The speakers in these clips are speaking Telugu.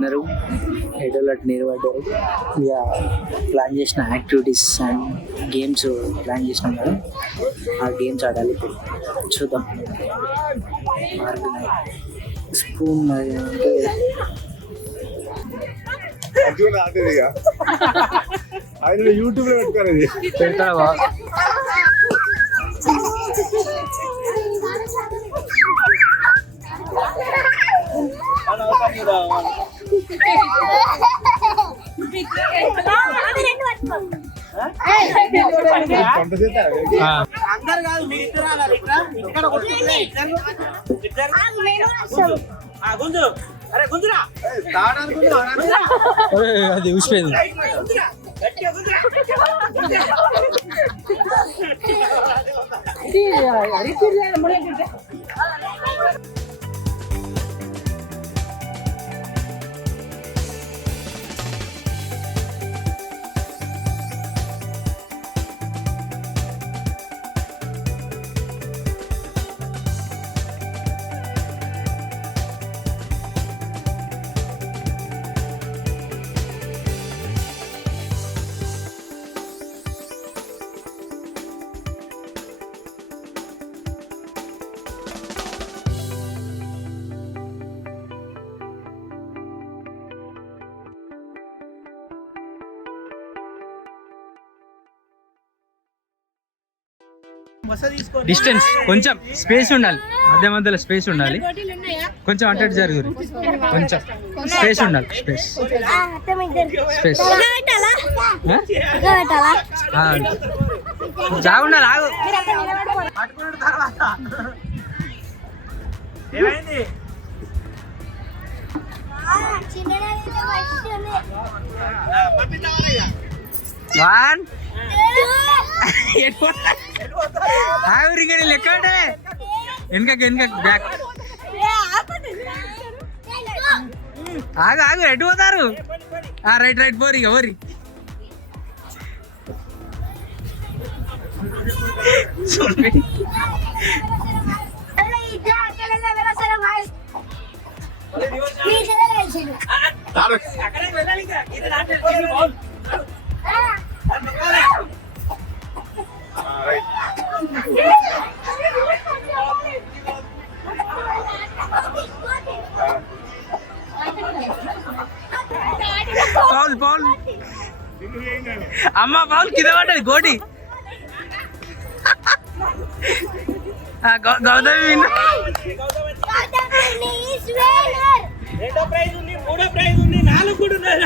తిన్నారు, ఎటోళ్ళు అటు నిలబడ్డారు. ఇక ప్లాన్ చేసిన యాక్టివిటీస్ అండ్ గేమ్స్ ప్లాన్ చేసినాం కదా, ఆ గేమ్స్ ఆడాలి ఇప్పుడు. చూద్దాం. స్పూన్ అంటే యూట్యూబ్ లో పెట్టుకోవాలి. పెడతావా? అందరు కాదు, మీరు ఇద్దరు రావాలి. ఇక్కడ గుంజు, అరే గుంజురా, అది ఊసిపోయింది. డిస్టెన్స్ కొంచెం స్పేస్ ఉండాలి, మధ్యలో స్పేస్ ఉండాలి. కొంచెం అటు జరుగురు, కొంచెం స్పేస్ ఉండాలి. స్పేస్ స్పేస్ జాగుండాలి. ఆగు. ఏమైంది? వన్ లెక్క అంటే వెనక బ్యాక్. ఆగు ఎటు పోతారు? రైట్ పోరి ఎవరి పౌల్ అమ్మ పౌల్ కింద పడ్డది గోటి. గౌతమి రెండో ప్రైజ్ ఉంది, మూడో ప్రైజ్ ఉంది, 4 కూడా ఉన్నాయి.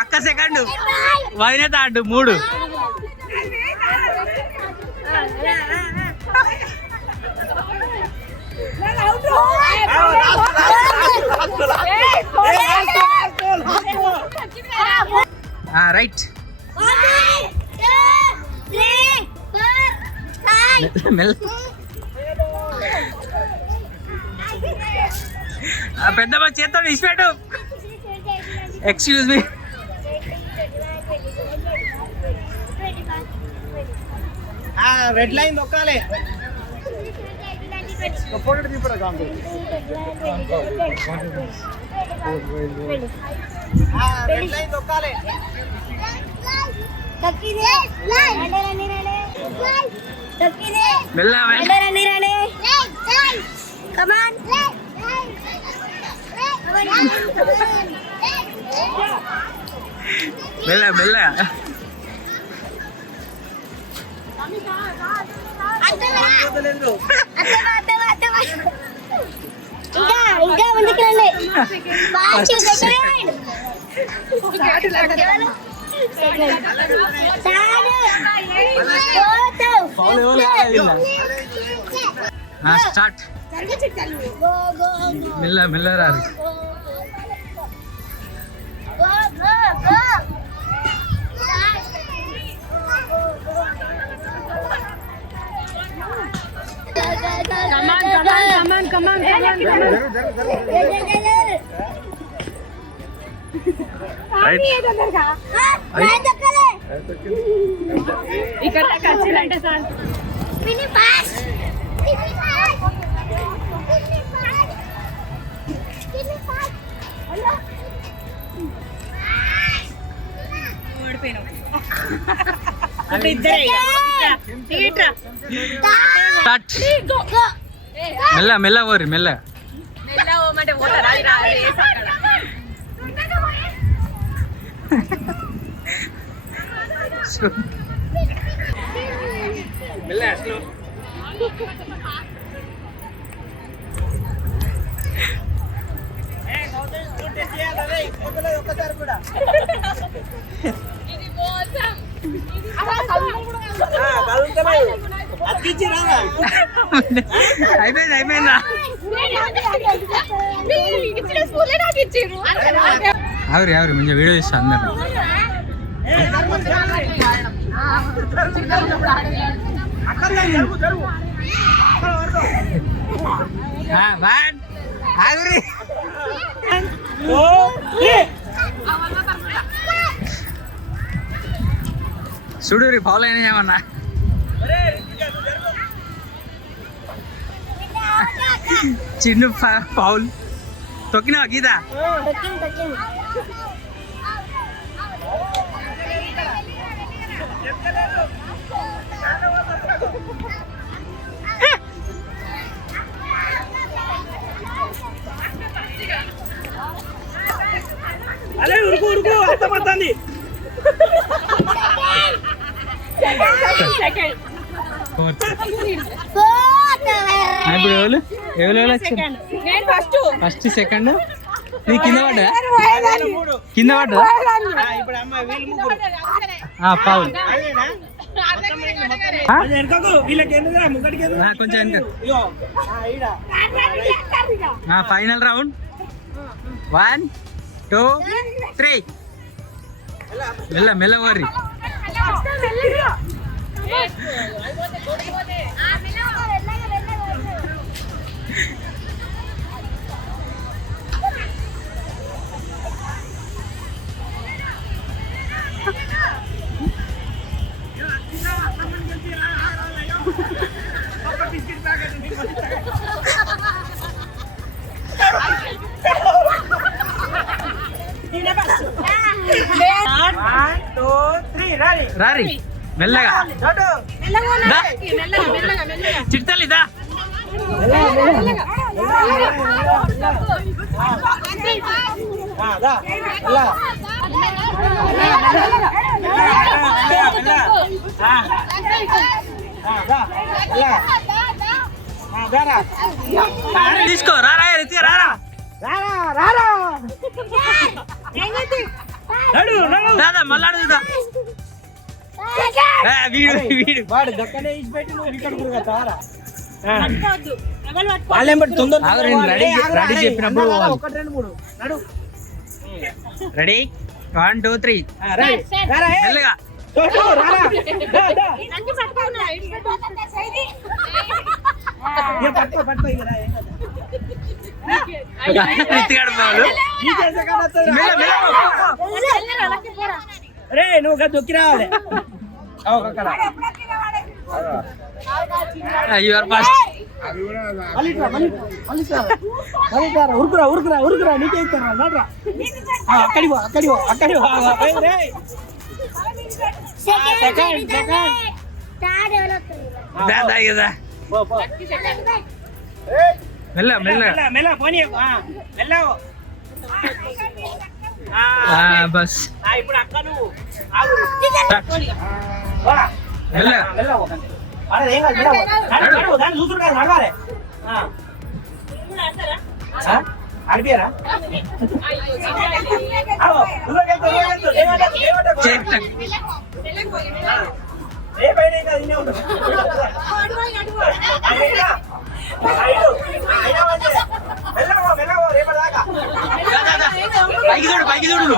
అక్క సెకండ్, వైనే థర్డ్, 3. రైట్. పెద్దమ్మ చేత్తో ఇచ్చిపెట్టు. Excuse me. రెడ్ లైన్ దొక్కాలి. రెడ్ లైన్ దొక్కాలి. మెల్ల ఇంకా ముందుకు రండి. స్టార్ట్. మెల్ల రాదు. Come on. ఇక్కడ ఖర్చులు అంటే సార్ స్టార్ట్. మెల్ల మెల్ల పోరి మెల్ల. ఒక్కసారి కూడా అయిపోయింది అయిపోయిందా? ఆవిరి ఆవిరి మంచిగా వీడియో తీస్తా అందరు. 1 ఆవిరి చూడు ఫాలో అయినా ఏమన్నా. చిన్న ఫౌల్ తొక్కినావా గీత? అరే ఉరుకు ఉరుకు అర్థమవుతుంది. ఇప్పుడు ఎవరు ఫస్ట్ సెకండ్ నీ కింద పడ్డా? కింద పడ్డా? ఇప్పుడు అమ్మ వీళ్ళు ముగ్గురు ఫౌల్. కొంచెం ఫైనల్ రౌండ్ 1 2 3 మెల్ల మెల్ల వర్రి. రారి మెల్లగా చిట్టలిదా. తీసుకో రారా రారా దాదా మళ్ళా వీడు వీడు వాడు దక్కనే ఇచ్చి పెట్టి నువ్వు ఇక్కడ కురుగతారా వాళ్ళేం బట్టి తొందర రెడీ చెప్పినప్పుడు 1 2 3 నడు. రెడీ 1 2 3 మెల్లగా రే నువ్వు దొక్కి రావాలి. ఉరుకురా ఉరుకురా ఉరుకురా నీకే ఇస్తారా నాట్రా. అక్కడి అక్కడి అక్కడి మెల్ల మెల్ల మెల్ల పోనీ మెల్ల బస్. ఇప్పుడు అక్క నువ్వు చూసుడు కాదు నడవాలి. అడిపారా ఏ పైన పైకి చూడు పైకి చూడు.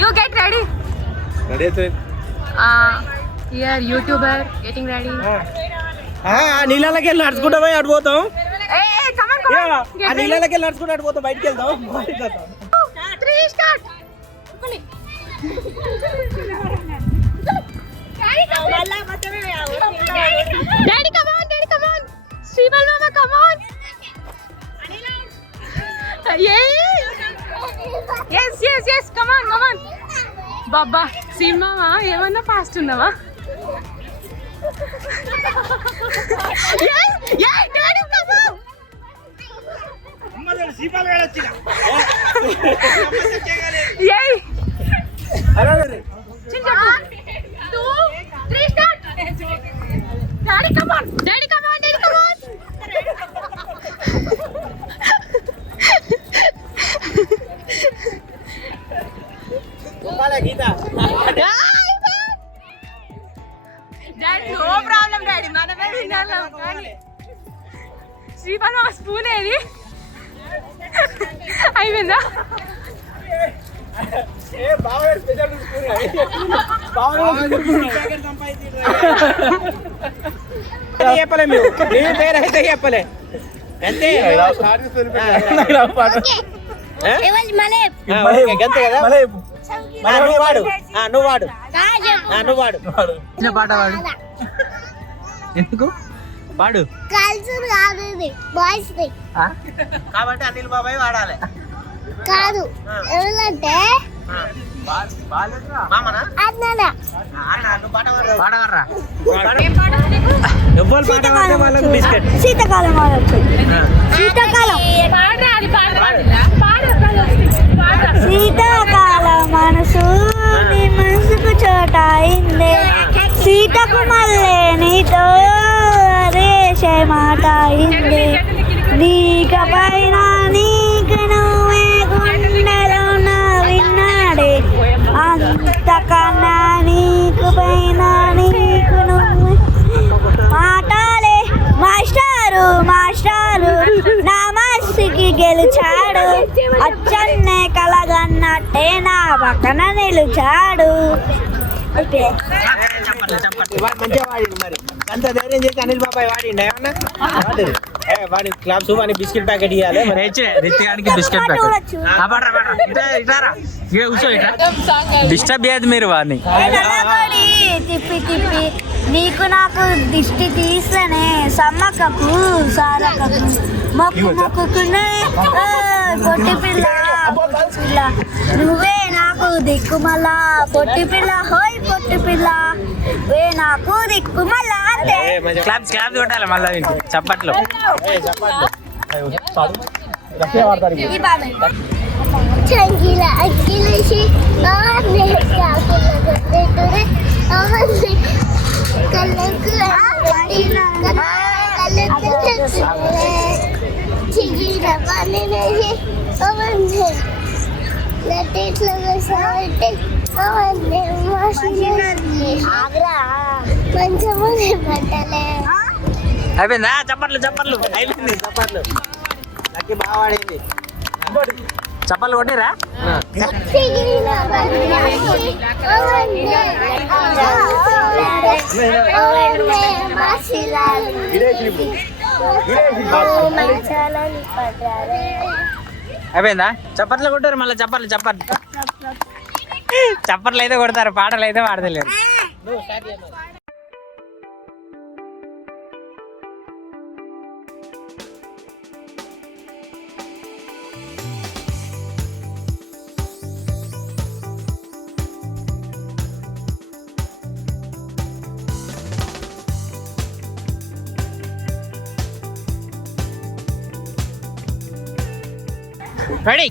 You get ready. Ready to Here YouTuber getting ready. నీళ్ళకి వెళ్ళి నడుచుకుంటా పోయి అడిపోతాం. Hey, come on, come on. ఆ నీళ్ళకి వెళ్ళి నడుచుకుంటూ అడిపోతాం. బయటికి వెళ్తాం. 3 start. బాబా సినిమా ఏమన్నా ఫాస్ట్ ఉన్నావా? నో ప్రాబ్లం డాడీ, మనమే వినాలి. శ్రీపాల్ స్పూన్ ఏది అయిపోయిందా? చెప్పలే మీరు పేరు అయితే చెప్పలే అంతే గంతే కదా. నువ్వు వాడు నువ్వు వాడు నువ్వు వాడు చిన్న పాట పాడు. ఎందుకు పాడు? కాబట్టి అనిల్ బాబాయ్ వాడాలి కాదు ఎవరంటే పాడవర్రా. ఎవ్వరు పాట పాడితే వాళ్ళకి బిస్కెట్. శీతాకాలం శీతాకాలం శీతాకాలం మనసు నీ మనసుకు చోట అయిందే, సీతకు మళ్ళీ నీతో రేషే మాట అయిందే, నీక పైన నీకు నువ్వే గుండెలో నా విన్నాడే, అంతకన్నా నీకు పైన నీకు నువ్వే మాటాలే. మాస్టారు మాస్టారు నా మనసుకి గెలిచాడు, అచ్చన్నే కలగన్నట్టే నా పక్కన నిలిచాడు. మంచిగా వాడిండు మరి, అంత ధైర్యం చేసి అనిల్ బాబాయ్ వాడిండు ఏమన్నా వాడి క్లాప్స్ వాడి బిస్కెట్ ప్యాకెట్ ఇవ్వాలి. రితికానికి బిస్కెట్ ప్యాకెట్ కూర్చో. డిస్టర్బ్ చేయదు మీరు వాడిని. తిప్పి తిప్పి నీకు నాకు దిష్టి తీస్తేనే సమ్మకకు సారకకు మొక్కు మొక్కుకునే పొట్టి పిల్ల పిల్ల నువ్వే నాకు దిక్కుమల్లా పొట్టి పిల్ల హోయ్ పొట్టి పిల్ల వే నాకు దిక్కుమల్లా అంటే క్లాప్స్ కొట్టాలి మళ్ళీ చప్పట్లు. చంగిల అగ్గిలేసి అవన్నీ కాకులే అవన్నీ కళ్ళకు చిగిర పనినేసి అవన్నీ లట్టేట్లో వేసామంటే అవన్నీ ఆగ్రా మంచమనే పట్టలే. అయిపోయిందా? చప్పట్లు చప్పట్లు అయిపోయింది. చప్పట్లు లక్కీ బాగా వాడింది. చప్పట్లు కొట్టిరా? అయిపోయిందా? చప్పట్లు కొట్టారు మళ్ళీ చప్పట్లు చప్పట్లు అయితే కొడతారు, పాటలు అయితే పాడతలేరు. రెడీ?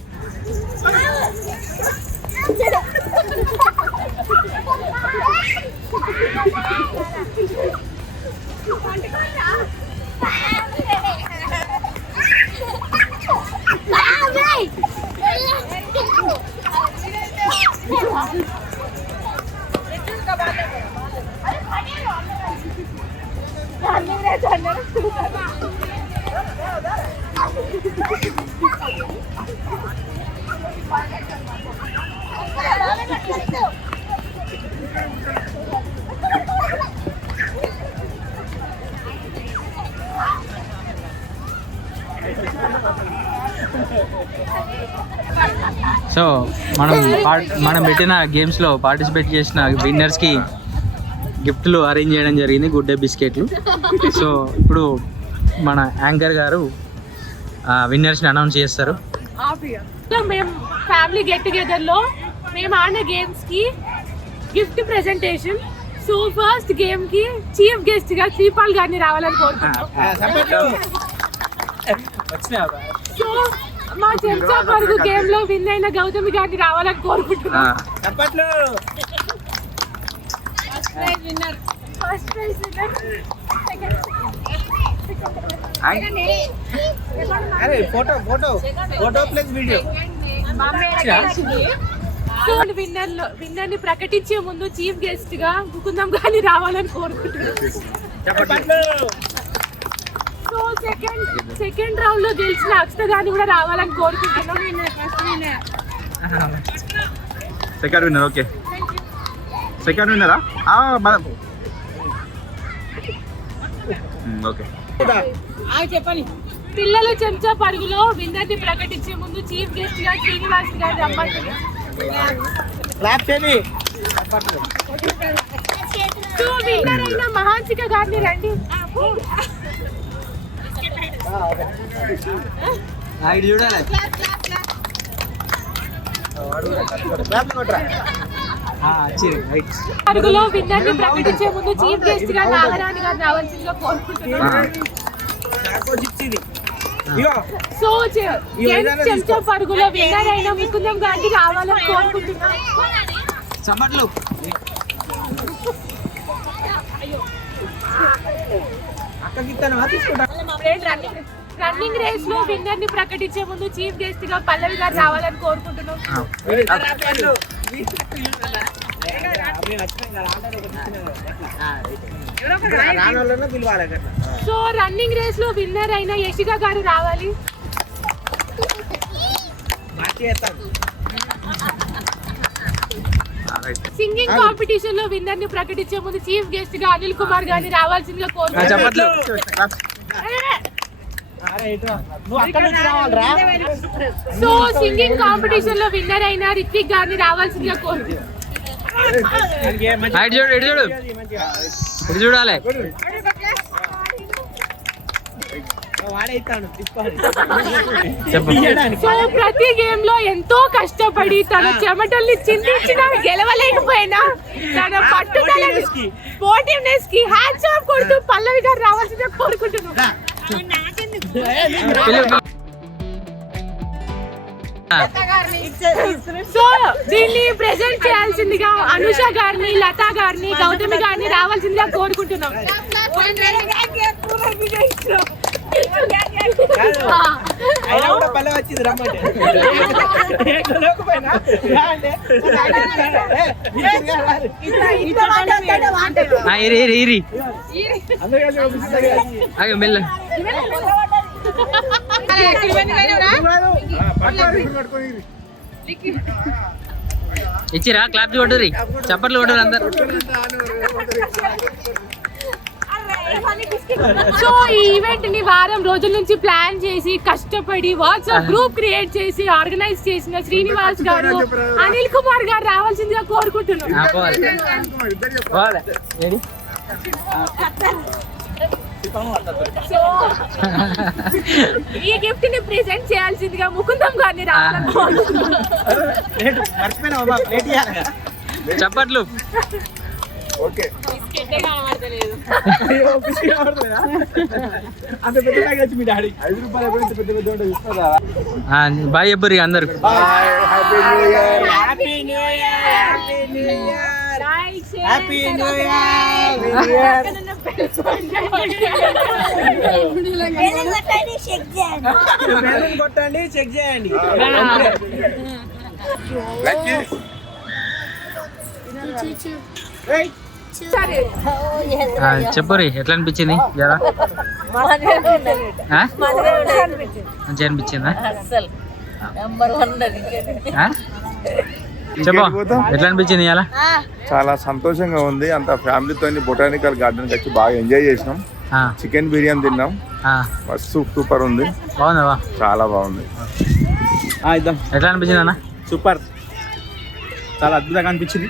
సో మనం పెట్టిన గేమ్స్లో పార్టిసిపేట్ చేసిన విన్నర్స్కి గిఫ్ట్లు అరేంజ్ చేయడం జరిగింది, గుడ్ డే బిస్కెట్లు. సో ఇప్పుడు మన యాంకర్ గారు విన్నర్స్ని అనౌన్స్ చేస్తారు. మేము ఫ్యామిలీ గెట్ టుగెదర్లో మేము ఆడిన గేమ్స్కి gift presentation. So first game కి చీఫ్ గెస్ట్ గా శ్రీపాల్ గారిని రావాలని కోరుకుంటున్నాం. సో మా చెంచా పరుగు గేమ్ లో విన్ అయిన గౌతమి గారిని రావాలని కోరుకుంటున్నాం. First prize winner, photo plus video. So winner ని ప్రకటించే ముందు చీఫ్ గెస్ట్ గా ముకుందం గారిని రావాలని కోరుకుంటున్నాం. సో సెకండ్ రౌండ్ లో గెలిచిన అక్షత గారిని కూడా రావాలని కోరుకుంటున్నాం. Second winner. ఓకే, సెకండ్ విన్నరా? ఓకే, చెప్పండి. పిల్లల చెంచా పరుగులో విన్నర్ ని ప్రకటించే ముందు చీఫ్ గెస్ట్ గా శ్రీనివాస్ గారు రమ్మంటున్నాం. సో విన్నర్ అయిన మహాన్సిక గారిని రండి. చూడాలి. పరుగులో విన్నర్ ని ప్రకటించే ముందు చీఫ్ గెస్ట్ గా నాగరాణి గారు రావాల్సిందిగా కోరుకుంటున్నాం. సో చెంచా పరుగులో విన్నర్ అయిన ముకుందం గారిని రావాలని కోరుకుంటున్నాం. చప్పట్లు. రన్నింగ్ రేస్ లో విన్నర్ ని ప్రకటించే ముందు చీఫ్ గెస్ట్ గా పల్లవి గారు రావాలని కోరుకుంటున్నాం. సో రన్నింగ్ రేస్ లో విన్నర్ అయిన యశిక గారు రావాలి. సింగింగ్ కాంపిటీషన్ లో విన్నర్ ని ప్రకటించే ముందు చీఫ్ గెస్ట్ గా అనిల్ కుమార్ గారిని రావాల్సిందిగా కోరుకుంటున్నాం. సో సింగింగ్ కాంపిటీషన్ లో విన్నర్ అయిన రిత్విక్ గారిని రావాల్సిందిగా కోరుకుంటున్నాం. చూడాలి. సో ప్రతి గేమ్ లో ఎంతో కష్టపడి తన చెమటల్ని చిందించిన గెలవలేకపోయినా తన పట్టుదలని స్పోర్టివ్నెస్ కి హ్యాట్స్ ఆఫ్ కొడుతూ పల్లవి గారు రావాల్సిందిగా కోరుకుంటున్నాం. సో దీన్ని ప్రెజెంట్ చేయాల్సిందిగా అనుష గారిని, లతా గారిని, గౌతమి గారిని రావాల్సిందిగా కోరుకుంటున్నాం. మెల్ల ఇచ్చిరా క్లాప్ కొట్టుర్రి, చప్పట్లు కొట్టుర్రి అందరు. సో ఈ ఈవెంట్ ని వారం రోజుల నుంచి ప్లాన్ చేసి కష్టపడి వాట్సాప్ గ్రూప్ క్రియేట్ చేసి ఆర్గనైజ్ చేసిన శ్రీనివాస్ గారు, అనిల్ కుమార్ గారు రావాల్సిందిగా కోరుకుంటున్నాం. సో ఈ గిఫ్ట్ ని ప్రెజెంట్ చేయాల్సిందిగా ముకుందం గారిని రావాలని కోరుకుంటున్నాం. చప్పట్లు. ఓకే, బాయ్ చెప్పరు అందరు. కొట్టండి, చెక్ చేయండి. చెప్పరి ఎట్లా అనిపించింది జరా? మంచిగా అనిపించిందా? చెప్పు ఎట్లా అనిపించింది ఇలా? చాలా సంతోషంగా ఉంది. అంత ఫ్యామిలీతో బొటానికల్ గార్డెన్ వచ్చి బాగా ఎంజాయ్ చేసినాం. చికెన్ బిర్యానీ తిన్నాం, మస్తు సూపర్ ఉంది. బాగుందా? చాలా బాగుంది. ఎట్లా అనిపించింది అన్న? సూపర్, చాలా అద్భుతంగా అనిపించింది.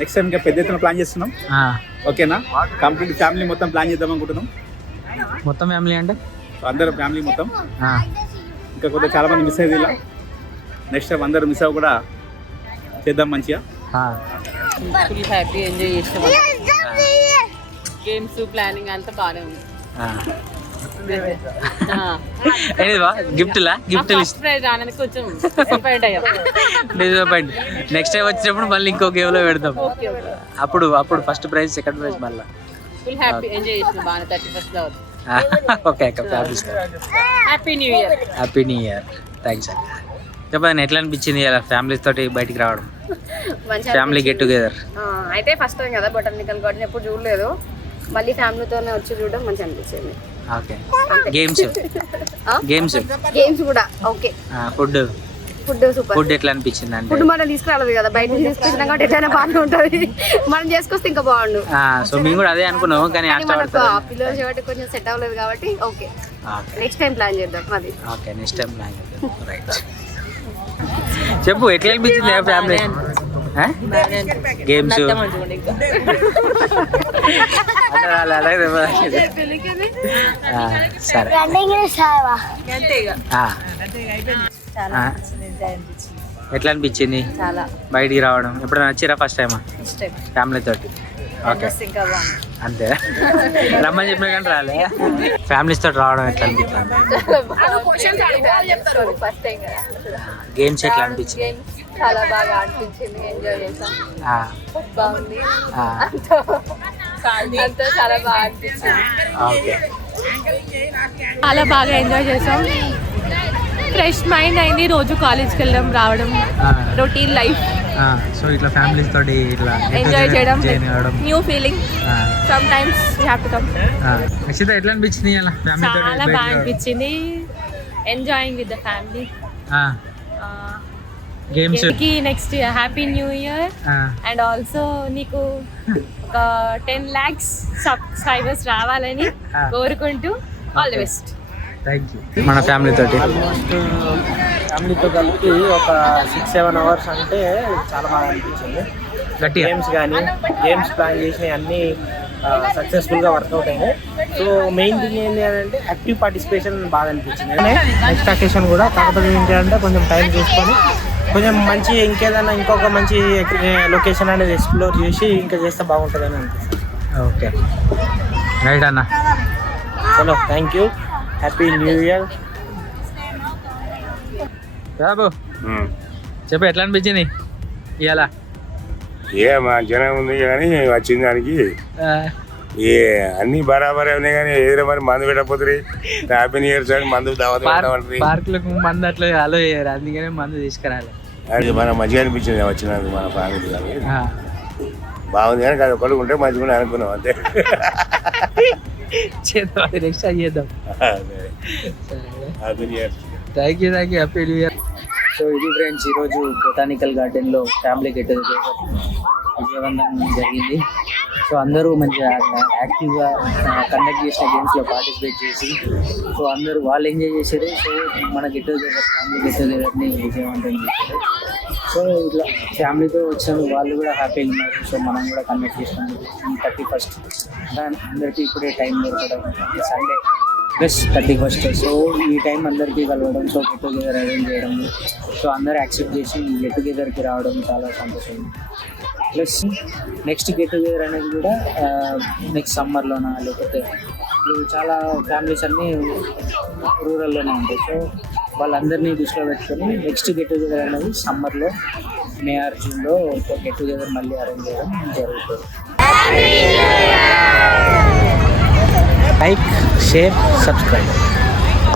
నెక్స్ట్ టైం ఇంకా పెద్ద ఎత్తున ప్లాన్ చేస్తున్నాం. ఓకేనా? కంప్లీట్ ఫ్యామిలీ మొత్తం ప్లాన్ చేద్దాం అనుకుంటున్నాం. మొత్తం ఫ్యామిలీ అంటే అందరూ ఫ్యామిలీ మొత్తం. ఇంకా కొద్దిగా చాలా మంది మిస్ అయ్యేది ఇలా. నెక్స్ట్ టైం అందరూ మిస్ అవ్వ కూడా చేద్దాం మంచిగా. ఫుల్ హ్యాపీ ఎంజాయ్ చేస్తాం. గేమ్స్ ప్లానింగ్ అంతా బాగానే ఉంది. గిఫ్ట్లా గిఫ్ట్ ఫస్ట్ ప్రైజ్ రానని కొంచెం డిసప్పాయింట్ అయ్యాం. డిసప్పాయింట్. నెక్స్ట్ టైం వచ్చినప్పుడు మళ్ళీ ఇంకో గేమ్ లో పెడతాం. అప్పుడు ఫస్ట్ ప్రైజ్ సెకండ్ ప్రైజ్ మళ్ళీ. ఫుల్ హ్యాపీ ఎంజాయ్ చేసినాం బాగా 31st లో. ఓకే అక్క, happy new year. Happy new year. Thanks అక్క. చెప్పండి ఎట్లా అనిపించింది ఇలా ఫ్యామిలీస్ తోటి బయటికి రావడం, ఫ్యామిలీ గెట్ టుగెదర్? అయితే ఫస్ట్ టైం కదా బొటానికల్ గార్డెన్, ఎప్పుడు చూడలేదు. మళ్ళీ ఫ్యామిలీతోనే వచ్చి చూడడం మంచిగా అనిపించింది. ఓకే. గేమ్స్ గేమ్స్ కూడా ఓకే. Food super. ఫుడ్ ఎట్లా అనిపించింది అంటే? ఫుడ్ మనం తీసుకురాలేదు కదా, బయట నుంచి తీసుకొచ్చినా కాబట్టి ఎట్లయినా బాగానే ఉంటుంది. మనం చేసుకొస్తే ఇంకా బాగుండు. సో మేము కూడా అదే అనుకున్నాము, కానీ పిల్లలు కాబట్టి కొంచెం సెట్ అవ్వలేదు కాబట్టి ఓకే, నెక్స్ట్ టైం ప్లాన్ చేద్దాం. అది ఓకే, నెక్స్ట్ టైం ప్లాన్ చేద్దాం. రైట్. చెప్పు ఎట్లా అనిపించింది ఫ్యామిలీ గేమ్స్? సరే. ఎట్లా అనిపించింది బయటికి రావడం? ఎప్పుడైనా వచ్చారా ఫస్ట్ టైమా ఫ్యామిలీ తోటి? ఓకే, అంతే. రమ్మని చెప్పినా కానీ రాలే. ఫ్యామిలీస్ తోటి రావడం ఎట్లా అనిపిస్తుంది? గేమ్స్ ఎట్లా అనిపించింది? చాలా బాగా అనిపించింది, ఎంజాయ్ చేసాం, బాగుంది, అంతా చాలా బాగా అనిపించింది. ఓకే, చాలా బాగా ఎంజాయ్ చేసాం. ఫ్రెష్ మైండ్ అయింది. రోజు కాలేజ్కి వెళ్ళడం రావడం, రొటీన్ లైఫ్. సో ఇట్లా ఫ్యామిలీస్ తోటి ఇట్లా ఎంజాయ్ చేయడం, new feeling. Some times you have to come. Nischitha ఎట్లా అనిపించింది అలా ఫ్యామిలీ తోటి? చాలా బాగా అనిపించింది. Enjoying with the family. Games కి next happy new year. And also నీకు ఒక 10 lakhs సబ్స్క్రైబర్స్ రావాలని కోరుకుంటూ all the best. Thank you. మన ఫ్యామిలీ తోటి ఫ్యామిలీతో కలిపి ఒక 6-7 hours అంటే చాలా బాగా అనిపించింది. గట్టిగా గేమ్స్ ప్లాన్ చేసినవి అన్నీ సక్సెస్ఫుల్గా వర్కౌట్ అయినాయి. సో మెయిన్ థింగ్ ఏంటి అంటే యాక్టివ్ పార్టిసిపేషన్ బాగా అనిపించింది. నెక్స్ట్ అకేషన్ కూడా, కాకపోతే ఏంటి అంటే కొంచెం టైం తీసుకొని కొంచెం మంచి ఇంకొక మంచి లొకేషన్ అనేది ఎక్స్ప్లోర్ చేసి ఇంకా చేస్తే బాగుంటుందని అనిపిస్తుంది. ఓకే, రైట్ అన్న. చలో, thank you. Happy new year. బాబు చెప్పు ఎట్లా అనిపించింది ఇవాళ? మా జనం ఉంది కానీ వచ్చిన దానికి అన్ని బరాబరే ఉన్నాయి కానీ ఏదో మరి మందు పెట్టకపోతే హ్యాపీ న్యూ ఇయర్ సార్ మందు పార్కులకు మందు అట్లా అలో చేయరు, అందుకనే మందు తీసుకురాలి. అది మన మంచిగా అనిపించింది వచ్చినందుకు మన ఫ్యామిలీ బాగుంది కానీ అది ఒకటి ఉంటే మంచిగా అనుకున్నాం అంతే. చేద్దాం, నెక్స్ట్ టైం చేద్దాం. Thank you happy new year. So ఇది ఫ్రెండ్స్, ఈరోజు బొటానికల్ గార్డెన్లో ఫ్యామిలీ గెట్ టుగెదర్ విజయవంతంగా జరిగింది. సో అందరూ మంచిగా యాక్టివ్గా కండక్ట్ చేసిన గేమ్స్లో పార్టిసిపేట్ చేసి సో అందరూ వాళ్ళు ఎంజాయ్ చేశారు. సో మన గెట్ టుగెదర్ ఫ్యామిలీ గెట్ టుగెదర్ని విజయవంతం చేశారు. సో ఇట్లా ఫ్యామిలీతో వచ్చిన వాళ్ళు కూడా హ్యాపీగా ఉన్నారు. సో మనం కూడా కండక్ట్ చేసినాము 31st. అందరికీ ఇప్పుడే టైం దొరకడం, సండే ప్లస్ 31st. సో ఈ టైం అందరికీ కలవడం, సో గెట్ టుగెదర్ అరేంజ్ చేయడం, సో అందరూ యాక్సెప్ట్ చేసి గెట్ టుగెదర్కి రావడం చాలా సంతోషం. ప్లస్ నెక్స్ట్ గెట్ టుగెదర్ అనేది కూడా నెక్స్ట్ సమ్మర్లోనా, లేకపోతే ఇప్పుడు చాలా ఫ్యామిలీస్ అన్నీ రూరల్లోనే ఉంటాయి. సో వాళ్ళందరినీ దృష్టిలో పెట్టుకొని నెక్స్ట్ గెట్ టుగెదర్ అనేది సమ్మర్లో మే ఆర్ జూన్లో గెట్ టుగెదర్ మళ్ళీ అరేంజ్ చేయడం జరుగుతుంది. Like, share, subscribe.